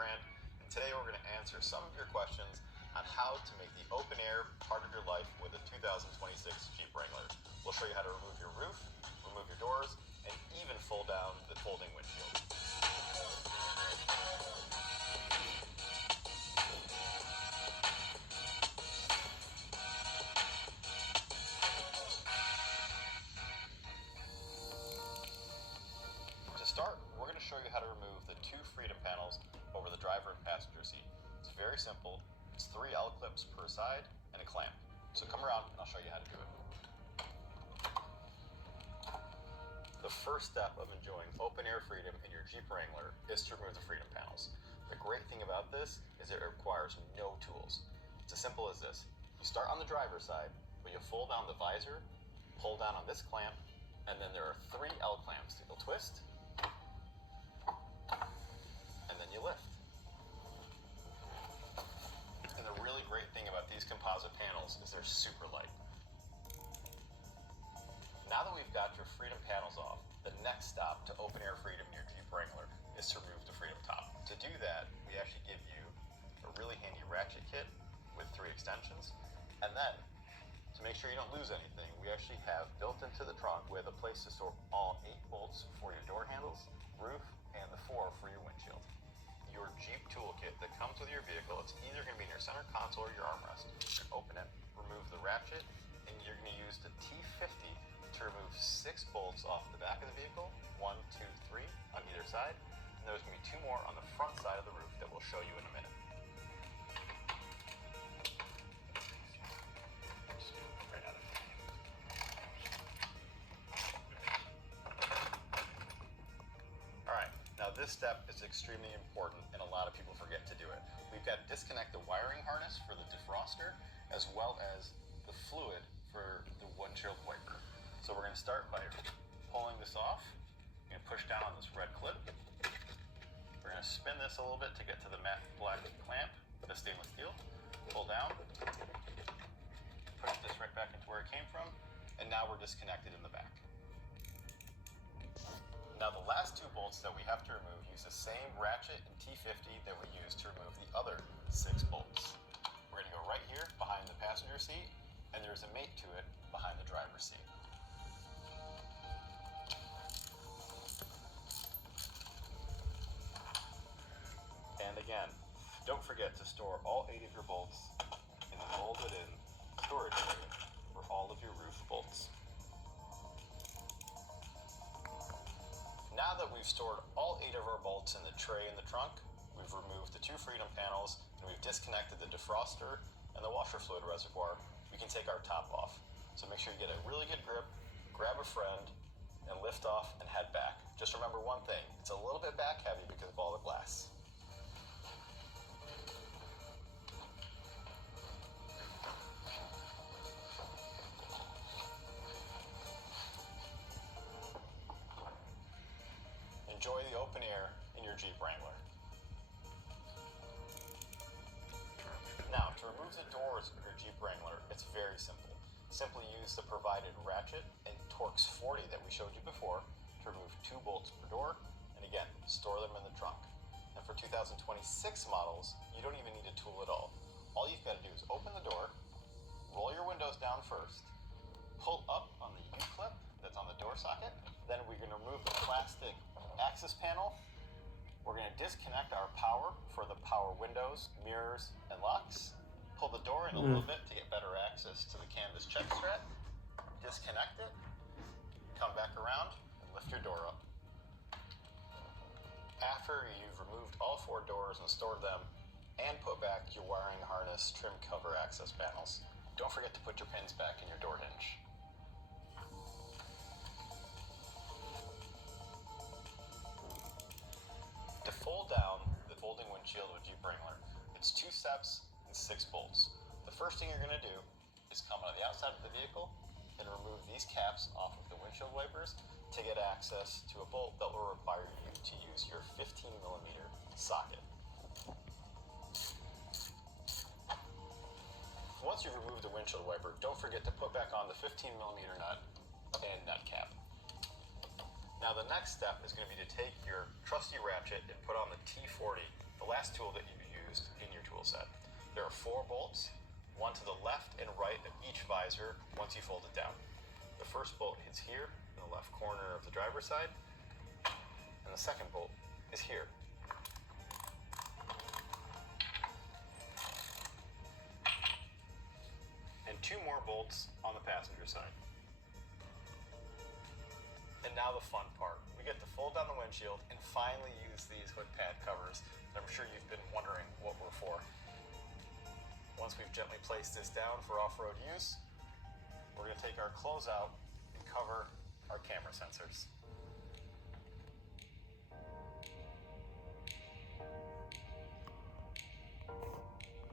brand, and today we're going to answer some of your questions on how to make the open air part of your life with a 2026 Jeep Wrangler. We'll show you how to remove your roof, remove your doors, and even fold down the folding windshield. To start, we're going to show you how to remove the two freedom panels over the driver and passenger seat. It's very simple. It's 3 L-clips per side and a clamp. So come around and I'll show you how to do it. The first step of enjoying open air freedom in your Jeep Wrangler is to remove the freedom panels. The great thing about this is it requires no tools. It's as simple as this. You start on the driver's side, but you fold down the visor, pull down on this clamp, and then there are 3 L-clamps that you'll twist, and then you lift. And the really great thing about these composite panels is they're super light. Now that we've got your freedom panels off, the next stop to open air freedom in your Jeep Wrangler is to remove the freedom top. To do that, we actually give you a really handy ratchet kit with 3 extensions. And then, to make sure you don't lose anything, we actually have built into the trunk with a place to store all 8 bolts for your door handles, roof, and the 4 for your windshield. Your Jeep toolkit that comes with your vehicle, it's either going to be in your center console or your armrest. You can open it, remove the ratchet, and you're going to use the T50 to remove 6 bolts off the back of the vehicle, 1, 2, 3 on either side, and there's going to be 2 more on the front side of the roof that we'll show you in a minute. Alright, now this step is extremely important and a lot of people forget to do it. We've got to disconnect the wiring harness for the defroster as well as the fluid for the windshield wiper. So we're going to start by pulling this off. You're going to push down on this red clip. We're going to spin this a little bit to get to the matte black clamp, the stainless steel. Pull down, push this right back into where it came from, and now we're disconnected in the back. Now the last 2 bolts that we have to remove use the same ratchet and T50 that we used to remove the other 6 bolts. We're going to go right here behind the passenger seat, and there's a mate to it behind the driver's seat. And again, don't forget to store all 8 of your bolts in the molded-in storage area for all of your roof bolts. Now that we've stored all 8 of our bolts in the tray in the trunk, we've removed the 2 freedom panels, and we've disconnected the defroster and the washer fluid reservoir, we can take our top off. So make sure you get a really good grip, grab a friend, and lift off and head back. Just remember one thing, it's a little bit back heavy because of all the glass. Enjoy the open air in your Jeep Wrangler. Now, to remove the doors of your Jeep Wrangler, it's very simple. Simply use the provided ratchet and Torx 40 that we showed you before to remove 2 bolts per door, and again, store them in the trunk. And for 2026 models, you don't even need a tool at all. All you've got to do is open the door, roll your windows down first, pull up on the U-clip that's on the door socket, then we're going to remove the plastic access panel. We're going to disconnect our power for the power windows, mirrors, and locks. Pull the door in a little bit to get better access to the canvas check strap. Disconnect it, come back around, and lift your door up. After you've removed all 4 doors and stored them, and put back your wiring harness, trim cover access panels, don't forget to put your pins back in your door hinge. To fold down the folding windshield of a Jeep Wrangler, it's 2 steps and 6 bolts. The first thing you're going to do is come on the outside of the vehicle and remove these caps off of the windshield wipers to get access to a bolt that will require you to use your 15mm socket. Once you've removed the windshield wiper, don't forget to put back on the 15mm nut and nut cap. Now the next step is going to be to take your trusty ratchet and put on the T40, the last tool that you used in your tool set. There are 4 bolts, one to the left and right of each visor once you fold it down. The first bolt hits here in the left corner of the driver's side, and the second bolt is here. And 2 more bolts on the passenger side. And now the fun part. We get to fold down the windshield and finally use these hood pad covers that I'm sure you've been wondering what we're for. Once we've gently placed this down for off-road use, we're going to take our clothes out and cover our camera sensors.